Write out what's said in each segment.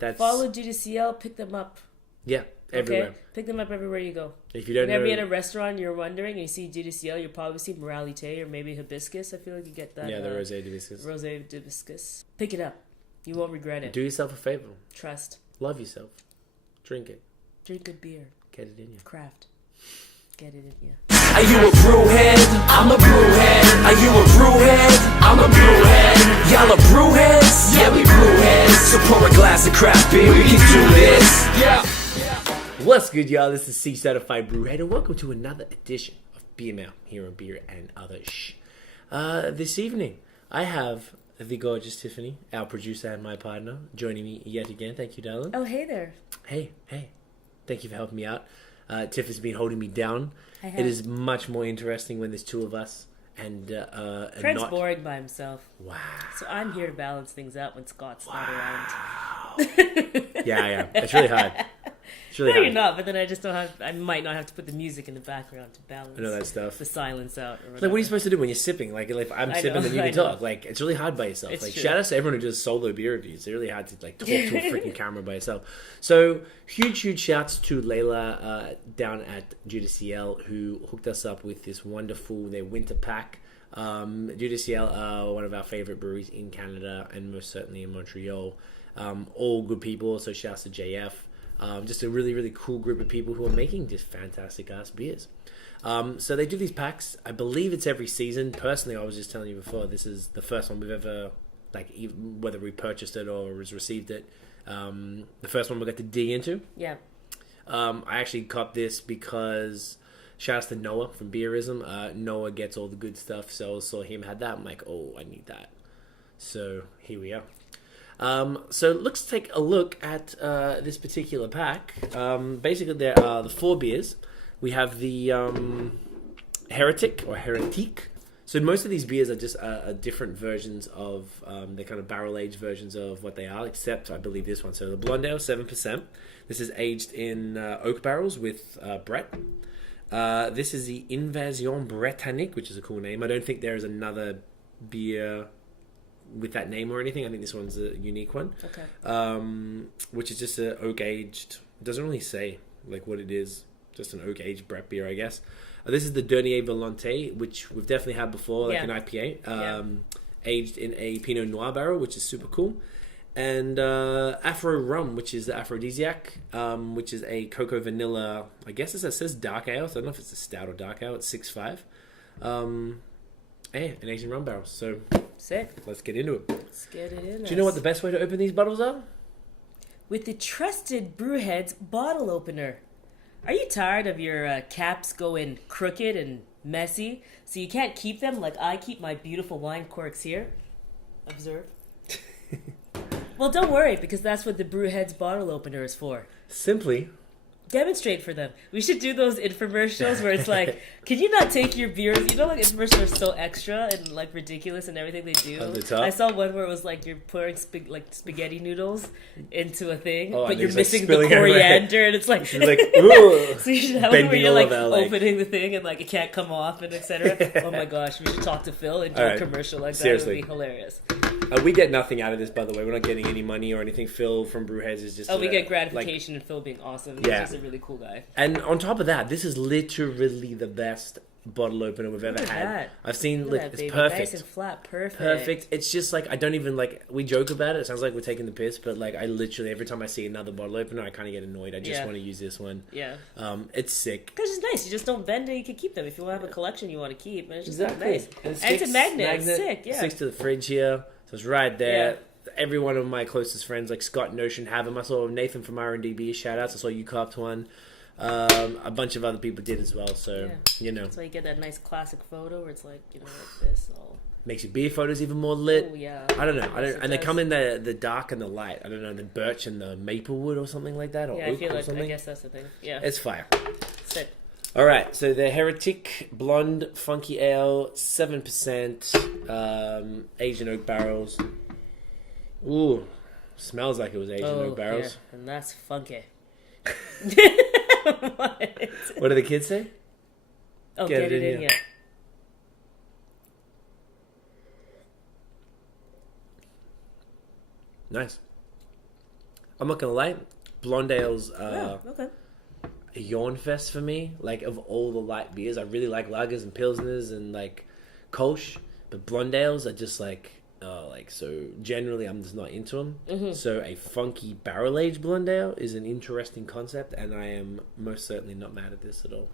that's... Follow Dieu du Ciel, pick them up. Yeah, everywhere. Okay? Pick them up everywhere you go. If you don't Whenever know... you're at a restaurant, you're wondering, and you see Dieu du Ciel, you'll probably see Moralité or maybe Hibiscus. I feel like you get that. Yeah, the Rosé Hibiscus. Rosé Hibiscus. Pick it up. You won't regret it. Do yourself a favor. Trust. Love yourself. Drink it. Drink good beer. Get it in you. Craft. Get it in you. Are you a brewhead? I'm a brewhead. Are you a brewhead? I'm a brewhead. Y'all are brewheads? Yeah, we brewheads. So pour a glass of craft beer, we can do this. Yeah. What's good, y'all? This is C Certified Brewhead, and welcome to another edition of Beer Mail here on Beer and Other Shh. This evening, I have the gorgeous Tiffany, our producer and my partner, joining me yet again. Thank you, darling. Oh, hey there. Hey. Thank you for helping me out. Tiff has been holding me down. It is much more interesting when there's two of us and Fred's not... boring by himself. Wow. So I'm here to balance things out when Scott's not around. Yeah. It's really hard. It's really No, hard. you're not, but then I just don't have... I might not have to put the music in the background to balance I know that stuff. the silence out. Or Like, what are you supposed to do when you're sipping? Like if I'm sipping, then you can talk. Like, it's really hard by yourself. It's like, true. shout out to everyone who does solo beer reviews. It's really hard to like talk to a freaking camera by yourself. So, huge shouts to Layla down at Dieu du Ciel who hooked us up with this wonderful their winter pack. Dieu du Ciel are one of our favorite breweries in Canada and most certainly in Montreal. All good people. So, shouts to JF. Just a really cool group of people who are making just fantastic ass beers. So they do these packs. I believe it's every season. Personally, I was just telling you before, this is the first one we've ever, like, even whether we purchased it or has received it. The first one we got to dig into. Yeah. I actually caught this because shouts to Noah from Beerism. Noah gets all the good stuff, so I saw him had that. I'm like, oh, I need that. So here we are. So let's take a look at this particular pack. Basically, there are the four beers. We have the Hérétique or Hérétique. So most of these beers are just different versions of they're kind of barrel-aged versions of what they are, except I believe this one. So the Blonde Ale, 7%. This is aged in oak barrels with Brett. This is the Invasion Brettanique, which is a cool name. I don't think there is another beer with that name or anything. I think this one's a unique one. Okay. Which is just a oak aged. It doesn't really say like what it is. Just an oak aged Brett beer, I guess. This is the Dernière Volonté, which we've definitely had before, like an IPA, aged in a Pinot Noir barrel, which is super cool. And AphroRhum, which is the aphrodisiac, which is a cocoa vanilla. I guess it says dark ale. So I don't know if it's a stout or dark ale. It's 6.5. An Asian rum barrel. So Sick. let's get into it. Let's get it in. Do you know what the best way to open these bottles are? With the trusted BrewHeads bottle opener. Are you tired of your caps going crooked and messy, so you can't keep them like I keep my beautiful wine corks here? Observe. Well, don't worry, because that's what the BrewHeads bottle opener is for. Simply Demonstrate for them. We should do those infomercials where it's like, can you not take your beers? You know, like infomercials are so extra and like ridiculous in everything they do. On the top? I saw one where it was like you're pouring spaghetti noodles into a thing, Oh, but and you're it's, like, missing the spilling everywhere. coriander, and it's like, She's like, ooh. so you should have one where Bending you're like over, like- opening the thing and like it can't come off and etc. Oh my gosh, we should talk to Phil and do Alright. a commercial like that. Seriously. It would be hilarious. We get nothing out of this, by the way. We're not getting any money or anything. Phil from BrewHeads is just... Oh, we get like, gratification and Phil being awesome. He's Yeah. just a really cool guy. and on top of that, this is literally the best bottle opener we've ever Look at had. that. I've seen, Look like, at that, it's baby. perfect. Nice and flat. Perfect. It's just like, I don't even like, we joke about it. It sounds like we're taking the piss, but like, I literally, every time I see another bottle opener, I kind of get annoyed. I just Yeah. want to use this one. Yeah. It's sick. Because it's nice. You just don't bend it. You can keep them if you want to have a collection you want to keep. And it's just Exactly. nice. And it And it's a sticks- magnet. It's sick. Yeah. Sticks to the fridge here, so it's right there. Yeah. Every one of my closest friends, like Scott and Ocean, have them. I saw Nathan from R&DB, shout outs. I saw you copped one. A bunch of other people did as well. So you know, That's why you get that nice classic photo where it's like, you know, like this. All. makes your beer photos even more lit. Oh yeah. I don't know. I Yes, don't, it and they does. come in the dark and the light. I don't know, the birch and the maple wood or something like that, or Yeah, I oak feel or like something. I guess that's the thing. Yeah. It's fire. Sick. All right, so the Hérétique Blonde Funky Ale, 7%, Asian oak barrels. Ooh, smells like it was Asian oak barrels. Yeah. And that's funky. What do the kids say? Oh, get it in, yeah. Nice. I'm not gonna lie, blonde ales Okay. a yawn fest for me. Like, of all the light beers, I really like lagers and pilsners and like Kolsch, but blonde ales are just like so generally I'm just not into them. Mm-hmm. So a funky barrel aged blonde ale is an interesting concept, and I am most certainly not mad at this at all,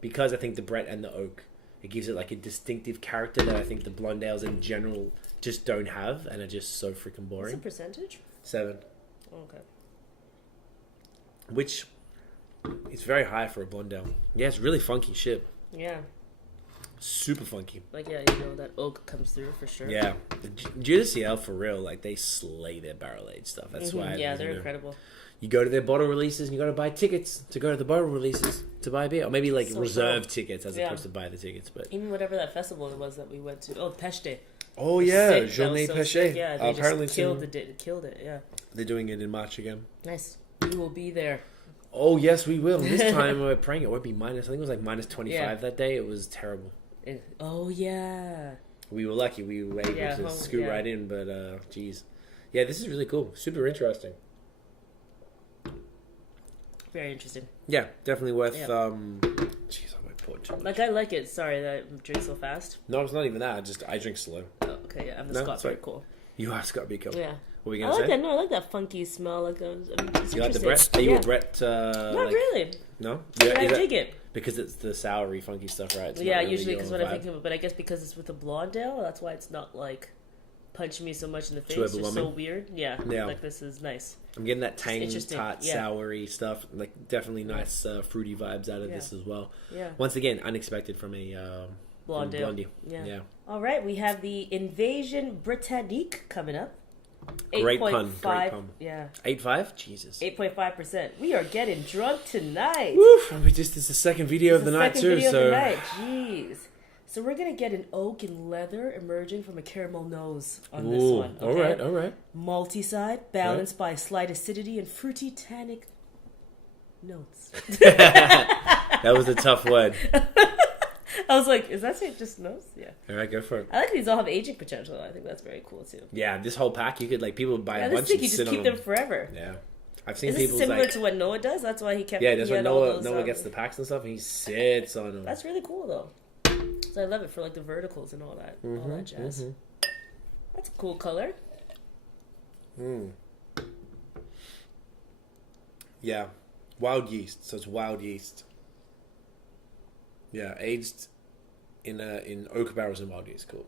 because I think the Brett and the oak, it gives it like a distinctive character that I think the blonde ales in general just don't have, and are just so freaking What's the boring. percentage? 7, Okay. which is very high for a blonde ale. Yeah, it's really funky shit. Yeah. Super funky. Like, yeah, that oak comes through for sure. Yeah, the Dieu du Ciel, for real, like they slay their barrel aged stuff. That's why. Yeah, they're incredible. You go to their bottle releases and you got to buy tickets to go to the bottle releases to buy beer, or maybe like So reserve cool. tickets as opposed to buy the tickets. But Even whatever that festival it was that we went to. Oh, Peshte. oh yeah, Sick. That Journée was so Pêchée. sick. Yeah, they Apparently just killed it. Yeah. they're doing it in March again. Nice. We will be there. Oh yes, we will. This time we're praying it won't be minus. I think it was like minus 25 Yeah. that day. It was terrible. Oh yeah. We were lucky. We were able to scoot right in, but geez, yeah, this is really cool. Super interesting. Very interesting. Yeah, definitely worth. Yeah. Jeez, I might pour too much. Like, I like it. Sorry that I drink so fast. No, it's not even that. I drink slow. Oh, okay, yeah, I'm the No, Scott. sorry. Very cool. You have Scott Be cool. Yeah. What were you I gonna like say? that. No, I like that funky smell. Like, it's You like the interesting. Brett? Are you Yeah. a Brett? Not like, really. No. Yeah, I dig it. Because it's the soury, funky stuff, right? It's Yeah, not really usually your because what I vibe. think of it, but I guess because it's with a blonde ale, that's why it's not like punching me so much in the face. Too It's just so overwhelming? weird. Yeah. Yeah. Like, this is nice. I'm getting that tang, interesting, tart, yeah. soury stuff. Like definitely nice fruity vibes out of this as well. Yeah. Once again, unexpected from a Blonde from ale. Blondie. Yeah. All right, we have the Invasion Brettanique coming up. Great pun. 8.5 Great pun. Yeah. 8.5? Jesus. 8.5%. We are getting drunk tonight. Woof. It's the second video of the night Second too, video so of the night. Jeez. So we're gonna get an oak and leather emerging from a caramel nose on this one. Okay? all right. Multi-side, balanced by slight acidity and fruity tannic notes. That was a tough word. I was like, is that just notes? Yeah. All right, go for it. I like these all have aging potential. I think that's very cool too. Yeah, this whole pack, you could like people would buy Yeah, a this bunch thing and you sit just on keep them. them forever. Yeah, I've seen Is this people similar like to what Noah does? That's why he kept. yeah, that's he what had all Noah those, gets the packs and stuff. And he sits on them. That's really cool though. So I love it for like the verticals and all that jazz. That's a cool color. Yeah, wild yeast. So it's wild yeast. Yeah, aged in oak barrels and wild yeast. Cool.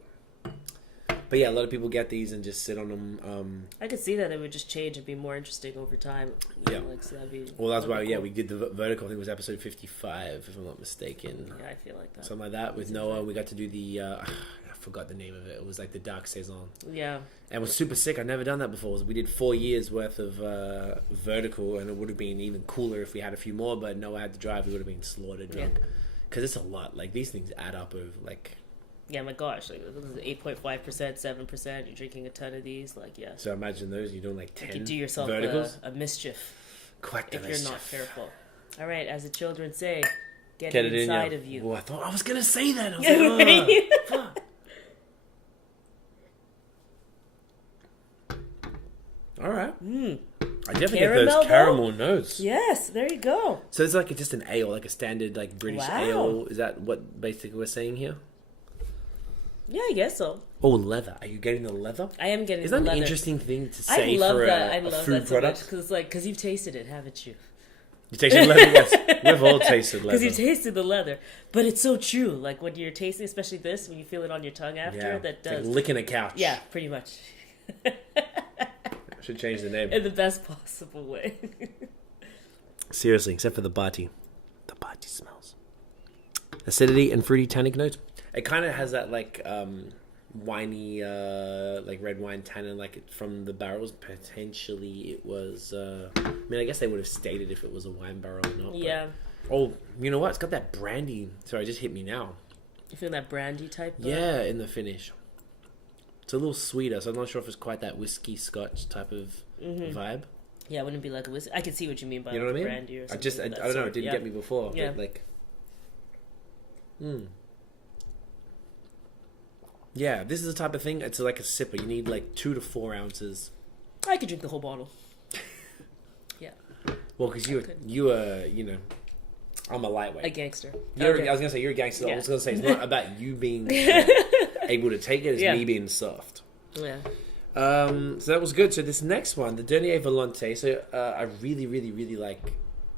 But yeah, a lot of people get these and just sit on them. I could see that it would just change and be more interesting over time. Yeah. Like, so that'd be, Well, that's why, be yeah, cool. we did the vertical. I think it was episode 55, if I'm not mistaken. Yeah, I feel like that. Something like that with Noah. We got to do the, I forgot the name of it. It was like the Dark Saison. Yeah. And it was super sick. I'd never done that before. We did 4 years worth of vertical, and it would have been even cooler if we had a few more, but Noah had to drive. We would have been slaughtered drunk. Because it's a lot. Like, these things add up over, like... Yeah, my gosh, like this is 8.5%, 7%. You're drinking a ton of these, like yeah. So imagine those. You're doing like 10 You could do yourself verticals. a mischief Quite if you're not careful. All right, as the children say, get Get it it inside in of you. Well, I thought I was gonna say that. I was like, oh, fuck. All right. I definitely get Caramel, those though? caramel notes. Yes, there you go. So it's like just an ale, like a standard like British Wow. ale. Is that what basically we're saying here? Yeah, I guess so. Oh, leather. Are you getting the leather? I am getting Is that the an leather. interesting thing to I say love for that. I a love food that so much product? because you've tasted it, haven't you? You tasted leather? Yes. We've all tasted leather. Because you tasted the leather, but it's so true. Like when you're tasting, especially this, when you feel it on your tongue after, Yeah. that It's like does. licking a couch. Yeah, pretty much. Should change the name. In the best possible way. Seriously, except for the bati. The bati smells. Acidity and fruity tannic notes. It kind of has that like winey, like red wine tannin, like from the barrels. Potentially, it was. I mean, I guess they would have stated if it was a wine barrel or not. Yeah. But, oh, you know what? It's got that brandy. Sorry, it just hit me now. You feel that brandy type? Yeah, in the finish. It's a little sweeter, so I'm not sure if it's quite that whiskey scotch type of vibe. Yeah, it wouldn't be like a whiskey. I can see what you mean by You know what I mean? brandy or something. I don't know. It didn't get me before. Yeah. But like, yeah, this is the type of thing. It's like a sipper. You need like 2 to 4 ounces. I could drink the whole bottle. Yeah. Well, because you were, you know, I'm a lightweight. A gangster. I was Okay. gonna say you're a gangster. Yeah. I was gonna say it's not about you being able to take it. It's Yeah. me being soft. Yeah. So that was good. So this next one, the Dernière Volonté. So I really, really, really like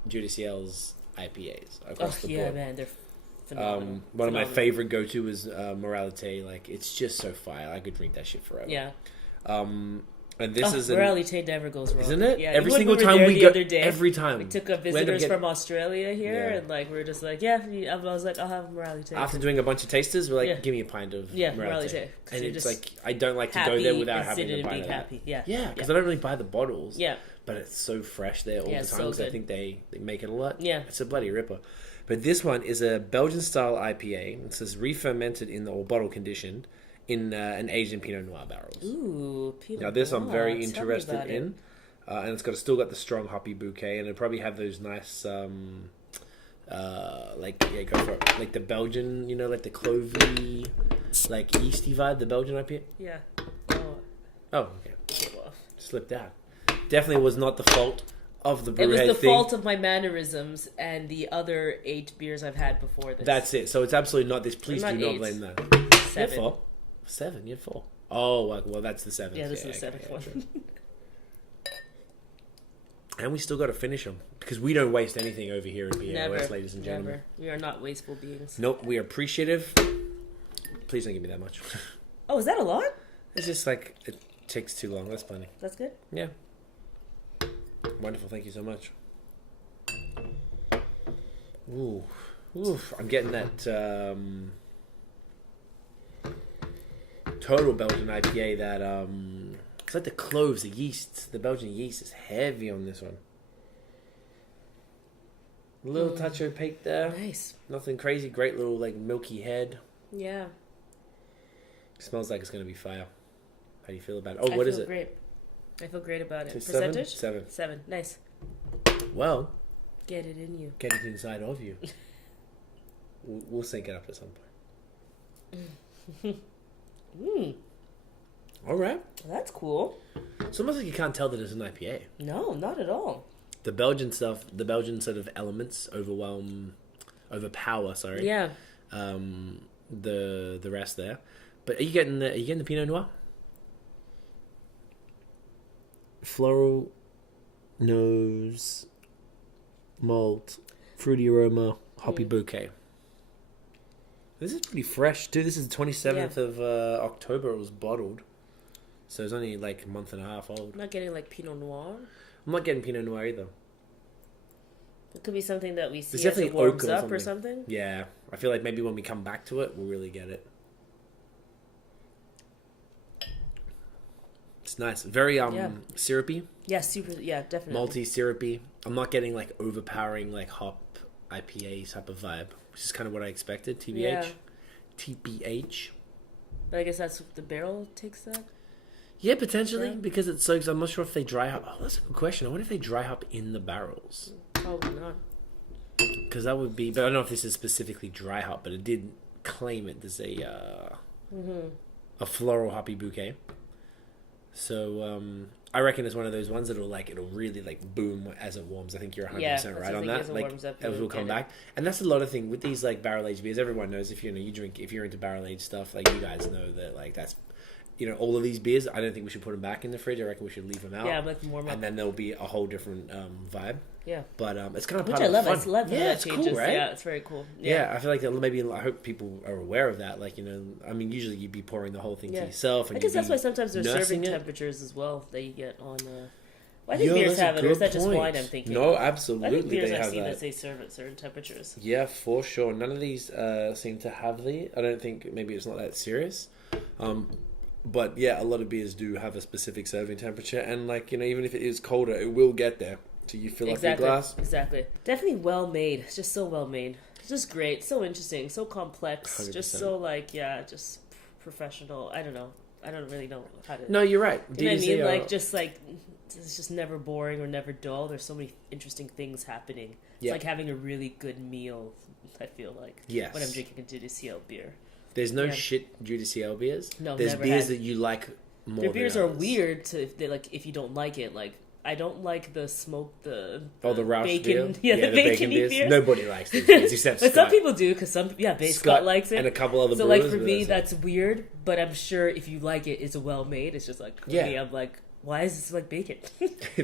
Dieu du Ciel's IPAs across the board. Man, they're phenomenal. One of my Phenomenal. favorite go-to is Moralité. Like, it's just so fire. I could drink that shit forever. Yeah. And this is Moralité never goes wrong. isn't it? Yeah, Every when single were time there we the go, other day, every time we took up we end up visitors getting- from Australia here, Yeah. and like we were just like, I was like, I'll have Moralité. After doing a bunch of tasters, we're like, Yeah. give me a pint of Yeah, Moralité. Moralité, 'cause And you're it's just like, I don't like to happy go there without and having sitting a and bite being of that. happy. Yeah. Yeah, because I don't really buy the bottles. Yeah. But it's so fresh there all Yeah, the time so because I good. think they make it a lot. Yeah. It's a bloody ripper. But this one is a Belgian-style IPA. It says re-fermented or bottle conditioned in an aged in Pinot Noir barrels. Ooh, Pinot Now this I'm Noir. very Tell me interested about it. in. And it's still got the strong hoppy bouquet, and it'll probably have those nice, go for it. Like the Belgian, you know, like the clovey, like yeasty vibe, the Belgian IPA. Yeah. Oh, Oh, okay. okay, well. Slipped out. Definitely was not the fault of the It was BrewHeads the thing. fault of my mannerisms and the other 8 beers I've had before this. That's it. So it's absolutely not this. Please Not do not 8. blame that. 7. You had 4. 7, you had 4. Oh, well, that's the 7th. Yeah, this is the okay, 7th okay, one. sure. And we still got to finish them because we don't waste anything over here at BAOS, ladies and gentlemen. Never. We are not wasteful beings. Nope, we are appreciative. Please don't give me that much. Oh, is that a lot? It's just like it takes too long. That's plenty. That's good. Yeah. Wonderful. Thank you so much. Ooh, oof! I'm getting that total Belgian IPA. That it's like the cloves, the yeast. The Belgian yeast is heavy on this one. A little touch opaque there. Nice. Nothing crazy. Great little like milky head. Yeah. Smells like it's gonna be fire. How do you feel about it? Oh, I what feel is it? Great. I feel great about it. To 7? Percentage? 7. 7. Nice. Well, Get it in you. get it inside of you. We'll sync it up at some point. All right. Well, that's cool. It's almost like you can't tell that it's an IPA. No, not at all. The Belgian stuff, the Belgian sort of elements overpower. Sorry. Yeah. The rest there. But are you getting the Pinot Noir? Floral, nose, malt, fruity aroma, hoppy bouquet. This is pretty fresh too. This is the 27th of October. It was bottled, so it's only like a month and a half old. I'm not getting like Pinot Noir. I'm not getting Pinot Noir either. It could be something that we see There's as it definitely warms oak or up something. or something. Yeah, I feel like maybe when we come back to it, we'll really get it. It's nice, very syrupy, Yeah, super. Yeah, definitely. malty, syrupy. I'm not getting like overpowering like hop IPA type of vibe, which is kind of what I expected. TBH, Yeah. TBH. But I guess that's what the barrel takes that. Yeah, potentially Yeah. because it's so. I'm not sure if they dry hop. Oh, that's a good question. I wonder if they dry hop in the barrels. Probably not. Because that would be, but I don't know if this is specifically dry hop, but it did claim it as a floral hoppy bouquet. So I reckon it's one of those ones that'll really like boom as it warms. I think you're 100% right on that. As it Like warms up, as you'll we'll come get it. back, and that's a lot of thing with these like barrel aged beers. Everyone knows if you drink, if you're into barrel aged stuff, like you guys know that like that's. All of these beers, I don't think we should put them back in the fridge. I reckon we should leave them out. Yeah, let them warm up. And then there'll be a whole different vibe. Yeah. But it's kind of Which part I of love. the I fun. love how Yeah, that it's changes. cool, right? Yeah, it's very cool. Yeah, I feel like that maybe I hope people are aware of that. Like I mean, usually you'd be pouring the whole thing to yourself. And I guess you'd that's be why sometimes there's nursing serving it. temperatures as well that you get on. I think Yo, beers that's a have it, or is good that just point. wine I'm thinking? No, of? absolutely, I think beers they I've have seen that. that say serve at certain temperatures. Yeah, for sure. None of these seem to have the. I don't think maybe it's not that serious. But yeah, a lot of beers do have a specific serving temperature, and even if it is colder, it will get there. So you fill up your glass. Exactly. Definitely well made. It's just so well made. It's just great. So interesting. So complex. 100%. Just so just professional. I don't know. I don't really know how to. No, you're right. You know what I mean? It's just never boring or never dull. There's so many interesting things happening. It's Yeah. like having a really good meal, I feel like. Yes. When I'm drinking a Dieu du Ciel beer. There's no Yeah. shit Dieu du Ciel beers. No, there's never beers had. that you like more. Their than beers are others. weird to if you don't like it. Like I don't like the smoke, the Roush bacon, beer. the bacony beers. Nobody likes these beers except But Scott. some people do, because Scott likes it, and a couple other so brewers. like for me, that's weird. But I'm sure if you like it, it's well made. It's just like for me, I'm like, why is this like bacon?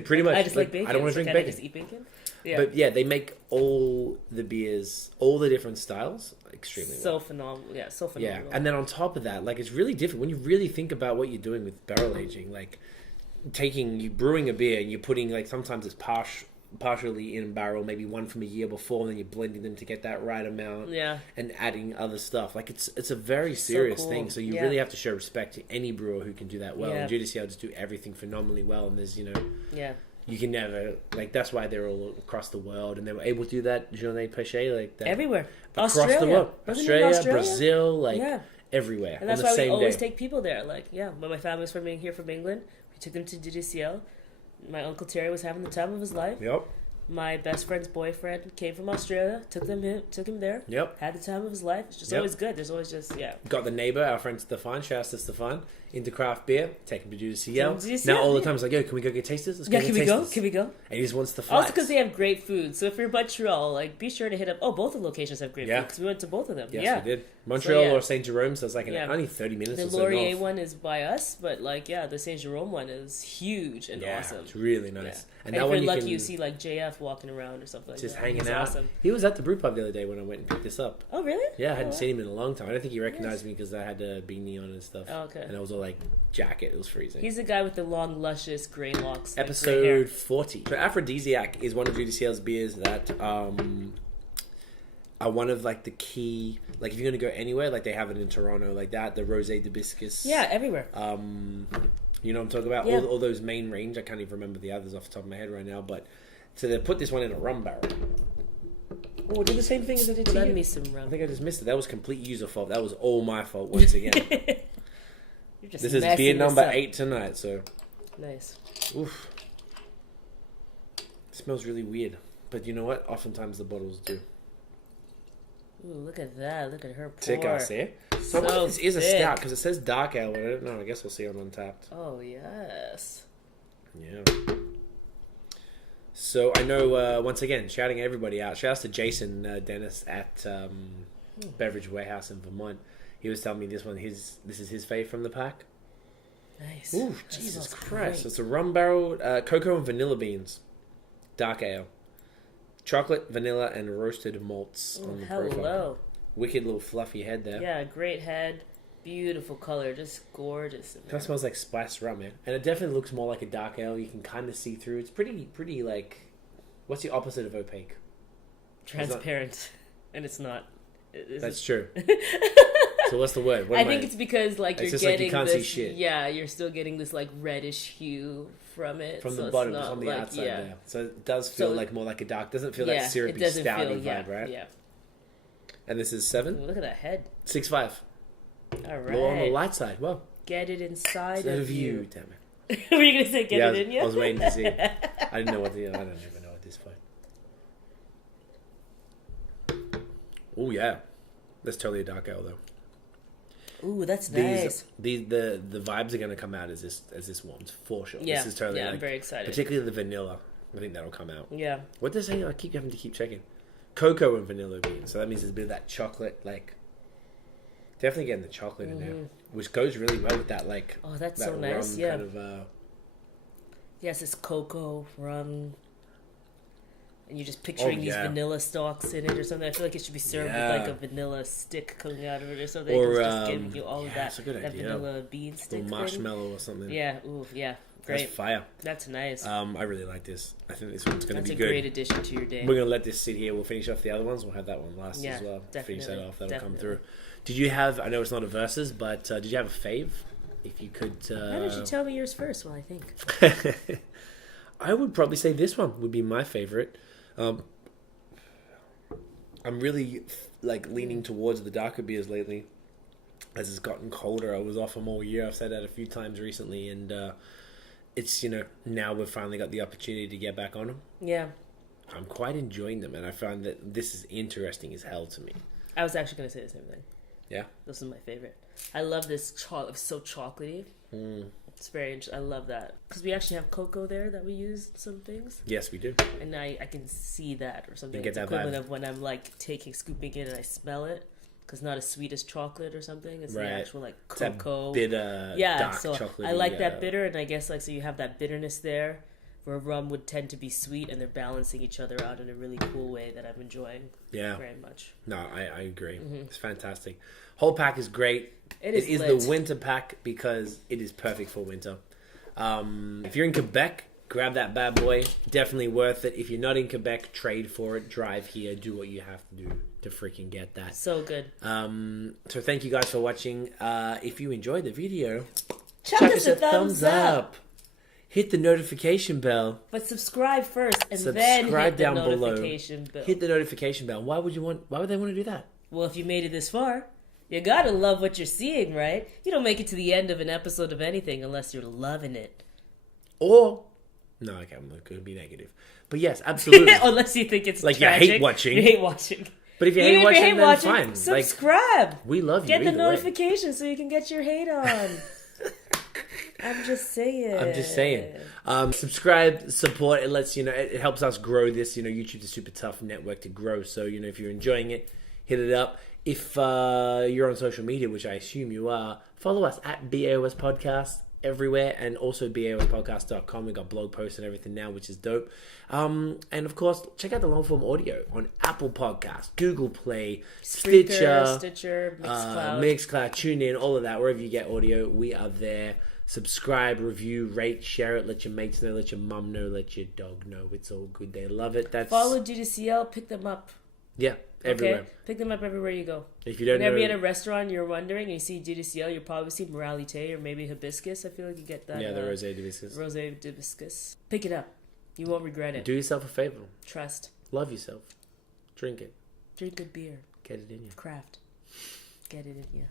Pretty much. I just like bacon. I don't want to drink bacon. I just eat bacon. Yeah. But yeah, they make all the beers, all the different styles, extremely well. Phenomenal. Yeah, so phenomenal. Yeah, and then on top of that, like it's really different when you really think about what you're doing with barrel aging. Like you brewing a beer and you're putting like sometimes it's partially in barrel, maybe one from a year before, and then you're blending them to get that right amount. Yeah. And adding other stuff. Like it's a very serious cool. thing. So you really have to show respect to any brewer who can do that well. Yeah. And Dieu du Ciel just do everything phenomenally well. And there's Yeah. you can never that's why they're all across the world, and they were able to do that journée Péché like that Everywhere. across Australia. the world. Wasn't it Australia? Brazil, everywhere. And that's on the why same we always day. take people there. Like, when my family was from England, we took them to Dieu du Ciel. My Uncle Terry was having the time of his life. Yep. My best friend's boyfriend came from Australia, took him there. Yep. Had the time of his life. It's just always good. There's always just, Got the neighbor, our friend Stefan, shouts to Stefan, into craft beer, take him to Dieu du Ciel. Dieu du Ciel, Now all the time it's like, yo, can we go get tasters? Let's go get Can we tasters. go? And he just wants to fight. Also because they have great food. So if you're in Montreal, like, be sure to hit up. Oh, both the locations have great food because we went to both of them. Yes, we did. Montreal or St. Jerome, so it's like only 30 minutes the or so Laurier north. one is by us, but the Saint Jerome one is huge and awesome. It's really nice. Yeah. And if that one you're lucky, can you see like JF walking around or something like just that. hanging He's out. Awesome. He was at the brew pub the other day when I went and picked this up. Oh, really? Yeah, I hadn't seen him in a long time. I don't think he recognized me because I had a beanie on and stuff. Oh, okay. And I was all like jacket. It was freezing. He's the guy with the long, luscious gray locks. Like Episode gray hair. 40. So Aphrodisiac is one of Dieu du Ciel's beers that are one of like the key. Like if you're gonna go anywhere, like they have it in Toronto, like that. The Rosé d'Hibiscus. Yeah, everywhere. You know what I'm talking about? Yeah. All those main range. I can't even remember the others off the top of my head right now. But so they put this one in a rum barrel. Oh, I did the same thing as I did to Lend you. me some rum. I think I just missed it. That was complete user fault. That was all my fault once again. You're just This is messing beer this number up. 8 tonight. So, Nice. oof, it smells really weird. But you know what? Oftentimes the bottles do. Ooh, look at that. Look at her pour. Sick ass here. So I wonder if this is a stout because it says dark ale, but I don't know. I guess we'll see on Untapped. Oh, yes. Yeah. So I know, once again, shouting everybody out. Shouts to Jason Dennis at Beverage Warehouse in Vermont. He was telling me this is his fave from the pack. Nice. Ooh, That Jesus smells Christ. great. It's a rum barrel, cocoa and vanilla beans. Dark ale. Chocolate, vanilla, and roasted malts on the profile. Hello. Wicked little fluffy head there. Yeah, great head. Beautiful color. Just gorgeous. Kind of smells like spiced rum, man. And it definitely looks more like a dark ale. You can kind of see through. It's pretty like... What's the opposite of opaque? Transparent. And it's not. That's true. So what's the word? What I am think it's because like It's you're just like you getting can't see this. shit. Yeah, you're still getting this like reddish hue from it. from so the it's bottom, not it's on the like, outside yeah. there. So it does feel So- like more like a dark. Doesn't feel Yeah, that syrupy, it doesn't stouty feel, vibe, right? Yeah. And this is 7? Ooh, look at that head. 6.5. All More on the right. light side. Well, Get it inside instead of you. Damn it. Were you gonna say get it in you? I was waiting to see. I didn't know what the. I don't even know at this point. Oh yeah, that's totally a dark ale though. Ooh, that's nice. The vibes are going to come out as this warms for sure. Yeah, This is totally I'm very excited. Particularly the vanilla. I think that'll come out. Yeah. What does it say? I keep having to keep checking. Cocoa and vanilla beans. So that means there's a bit of that chocolate, like definitely getting the chocolate in there, which goes really well with that like. Oh, that's that so nice. rum Yeah. Kind of, Yes, it's cocoa, rum, and you're just picturing these vanilla stalks in it or something. I feel like it should be served with like a vanilla stick coming out of it or something. Or, It's just giving you all of that, that's a good that idea. vanilla bean stick or marshmallow or something. Yeah, ooh, yeah. Great. That's fire. That's nice. I really like this. I think this one's going to That's be a good. great addition to your day. We're going to let this sit here. We'll finish off the other ones. We'll have that one last Yeah, as well. Finish that definitely, off. That'll come definitely. through. Did you have, I know it's not a versus, but did you have a fave? If you could... Why don't you tell me yours first while I think? I would probably say this one would be my favorite. I'm really like leaning towards the darker beers lately. As it's gotten colder, I was off them all year. I've said that a few times recently, and it's now we've finally got the opportunity to get back on them. Yeah. I'm quite enjoying them, and I find that this is interesting as hell to me. I was actually going to say the same thing. Yeah, This is my favorite. I love this chocolate. It's so chocolatey. It's very interesting. I love that. Because we actually have cocoa there that we use some things. Yes, we do. And I can see that or something. You get it's that equivalent vibe. of when I'm like scooping it and I smell it. Because not as sweet as chocolate or something. It's the actual like It's that cocoa. bitter, dark so chocolate. I like that bitter, and I guess like so you have that bitterness there, where rum would tend to be sweet, and they're balancing each other out in a really cool way that I'm enjoying. Yeah. Very much. No, I agree. It's fantastic. Whole pack is great. It is the winter pack because it is perfect for winter. If you're in Quebec, grab that bad boy. Definitely worth it. If you're not in Quebec, trade for it. Drive here. Do what you have to do to freaking get that. So good. So thank you guys for watching. If you enjoyed the video, Chuck us a thumbs up. Hit the notification bell. But subscribe first and then hit the notification bell. Hit the notification bell. Why would they want to do that? Well, if you made it this far, you gotta love what you're seeing, right? You don't make it to the end of an episode of anything unless you're loving it. Or, no, okay, I'm not going to be negative. But yes, absolutely. Unless you think it's like tragic. you hate watching. You hate watching. But if you hate watching, then fine. Subscribe. Like, we love you. Get the either way. notification so you can get your hate on. I'm just saying. Subscribe, support. It lets it helps us grow this. YouTube's a super tough network to grow. So if you're enjoying it, hit it up. If you're on social media, which I assume you are, follow us at BAOS Podcast everywhere, and also BAOSpodcast.com. We've got blog posts and everything now, which is dope. And of course, check out the long form audio on Apple Podcasts, Google Play, Stitcher, Mixcloud, TuneIn, all of that. Wherever you get audio, we are there. Subscribe, review, rate, share it. Let your mates know, let your mum know, let your dog know. It's all good. They love it. Follow Dieu du Ciel. Pick them up. Yeah, everywhere. Okay? Pick them up everywhere you go. If you don't Whenever know, you're at a restaurant, you're wondering, and you see Dieu du Ciel, you'll probably see Moralité or maybe Hibiscus. I feel like you get that. Yeah, the Rosé d'Hibiscus. Rosé d'Hibiscus. Pick it up. You won't regret it. Do yourself a favor. Trust. Love yourself. Drink it. Drink good beer. Get it in you. Craft. Get it in you.